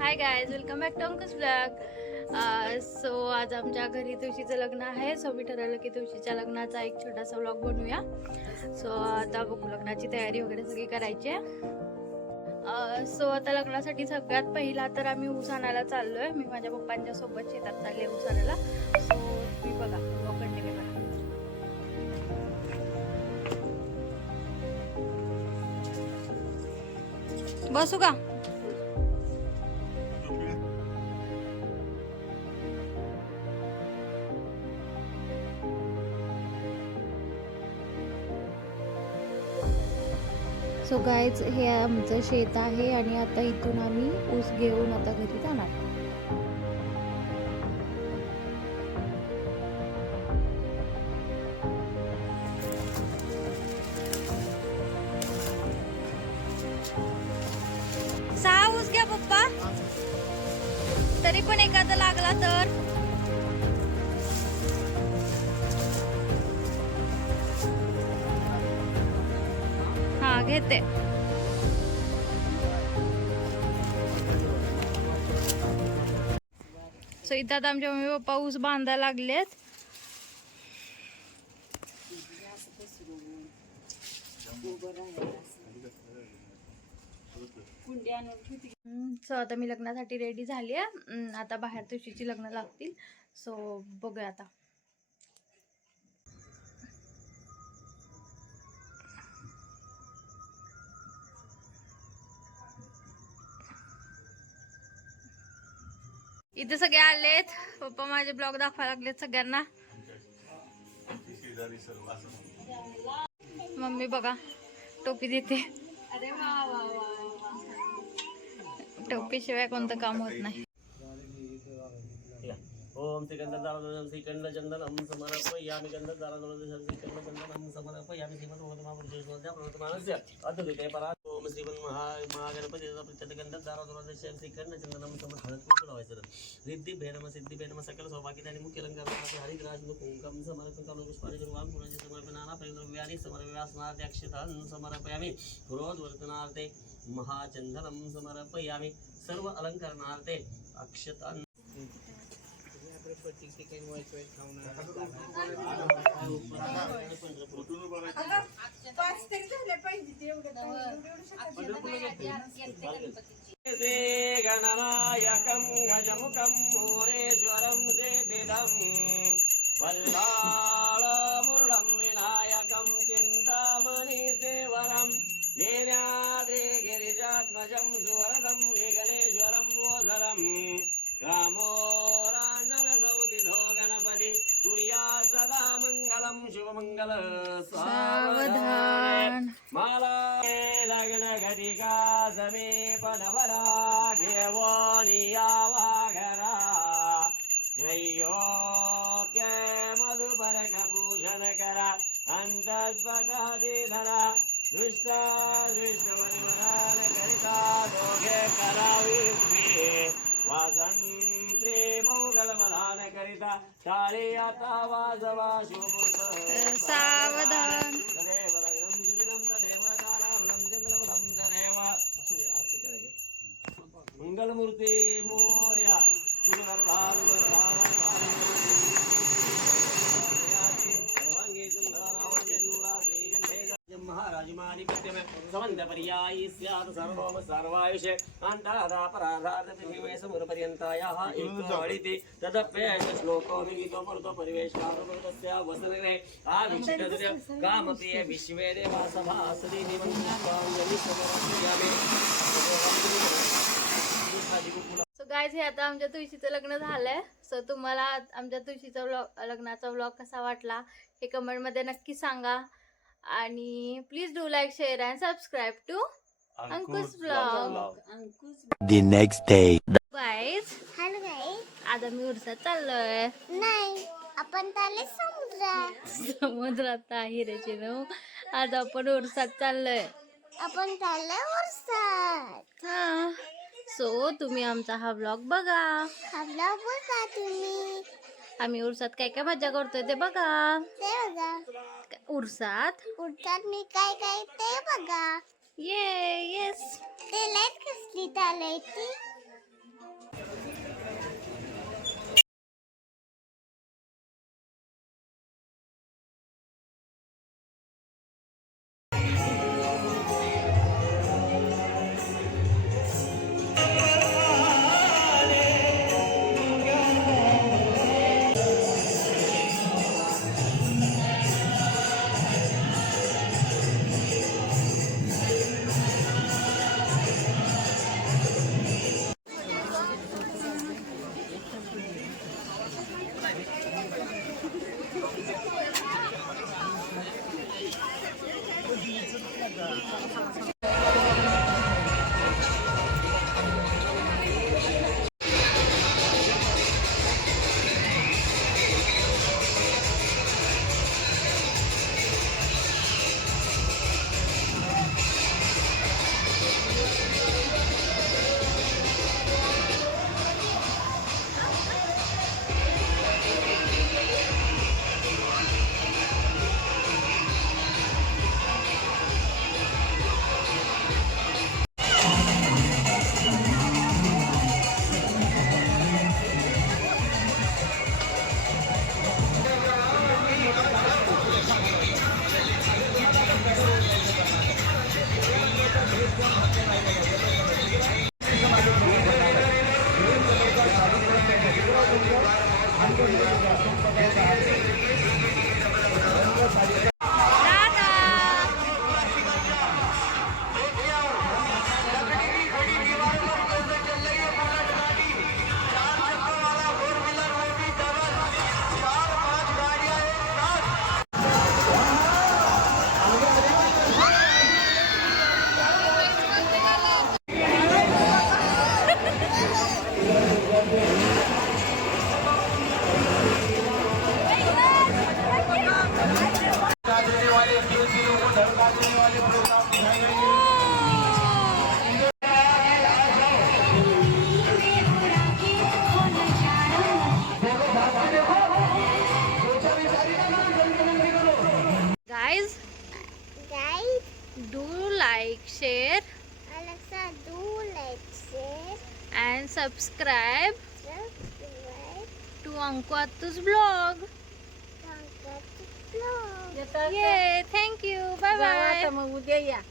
High guys, welcome back to Ankush blog. So आज आमच्या घरी तुळशीचं लग्न आहे. सो मी ठरवलं की तुळशीच्या लग्नाचा एक छोटासा व्लॉग बनवूया. सो आता बघू, लग्नाची तयारी वगैरे सगळी करायची आहे. सो आता लग्नासाठी सगळ्यात पहिला तर आम्ही ऊस आणायला चाललोय. मी माझ्या पप्पांच्या सोबत शेतात चालले ऊस आणायला. सो तुम्ही बघा, व्लॉग कंटिन्यू करा. बसू का? सो गाईज, हे आमचं शेत आहे आणि आता इथून आम्ही ऊस घेऊन आता घरी जाणार. सहा ऊस घ्या पप्पा, तरी पण एखादा लागला तर. हा, घेते. सो इथं आता आमचे मम्मी पप्पा ऊस बांधायला लागलेत. सो आता मी लग्नासाठी रेडी झाली आहे. आता बाहेर तुळशीची लग्न लागतील. सो बघूया आता. इथे सगळे आलेत. पप्पा माझे ब्लॉग दाखवायला लागलेत सगळ्यांना. मम्मी बघा, टोपी देते. अरे वा वा वा, टोपी शिवाय कोणतं काम होत नाही. ओम श्रीगंधदारदोषं श्रीकंठचन्दनं समर्पयामि गन्धदारदोषं श्रीकंठचन्दनं समर्पयामि श्रीमन्महापुरुषोत्तमस्य प्रवर्तमानस्य अद्वैते परा ओम श्रीमन्महागणपतिः प्रत्यगन्धदारदोषं श्रीकंठचन्दनं समर्पयामि रिद्धिभे नमः सिद्धिभे नमः सकल सौभाग्यदायिनी मुख्यलङ्कारनाथ हरिग्राजमुखं समर्पयामि पुष्पाणि सर्वान् पुण्यं समर्पयामि प्रद्रव्याणि समर्पयास्नाद्यक्षतान् समर्पयामि पुरोद्वर्तनार्थे महाचन्दनं समर्पयामि सर्व अलङ्करणार्थे अक्षतान् गणनायकं गजमुखं मोरेश्वरं सिद्धिदं वल्लाळमुरळं विनायकं चिन्तामणिसेवरं नील्याद्रिगिरिजात्मजं सुवरदं विघ्नेश्वरं मोसरं रामो राञ्जनसौतिधो गणपति कुर्या सदा मङ्गलं शुभमङ्गल सावधान. माला लग्नघटिका समीपनवरा घेवोनिया वाघरा जयोत्य मधुपरकभूषण करा अंतस्पटादिधरा दृष्टा दृष्टवरिवरान करिता दोघे करावी उभी वासंत्री मोगलमलान करिता टाळी आता वाजवा शुभमुहूर्त सावधान. तदेव लग्नं सुदिनं तदेव ताराबलं चंद्रबलं तदेव आरती करायची. मंगलमूर्ती मोरया सर्वांगी महाराज मारिपत्य में समंद पर्यायी स्यात् सर्वम सर्वायुषे अंतादापराधार्थ पृथिवी समुद्रपर्यंतायाः एकवाडिति तदप्येष श्लोको विहितो मरुतो परिवेशकारुतस्य वसनग्रहे आविष्टस्य कामप्रिय विश्वे देवा सभासति निमंत्रितांजलि समर्पयामि. सो गाइस, हे आता आमच्या तुळशीचं लग्न झालंय. सो तुम्हाला आमच्या तुळशीचा लग्नाचा व्लॉग कसा वाटला हे कमेंट मध्ये नक्की सांगा. आणि please do like, share and subscribe to Ankush blog. The next day. Guys, hello guys. आज आम्ही उरसात चाललोय. नाही, आपण चालले समुद्रात. समुद्रात हिरेची नऊ. आज आपण उरसात चाललोय. आपण चाललोय उरसात. हा, सो तुम्ही आमचा हा व्लॉग बघा. आपला बघा तुम्ही. आम्ही उरसात काय काय मजा करतोय ते बघा. ते बघा. उरसात मी काय काय ते बघा. येस. ते लाईट कसली चालायची. सबस्क्राईब टू अंकु आत्तूज ब्लॉग. ये थँक्यू. Bye bye. मग उद्या या.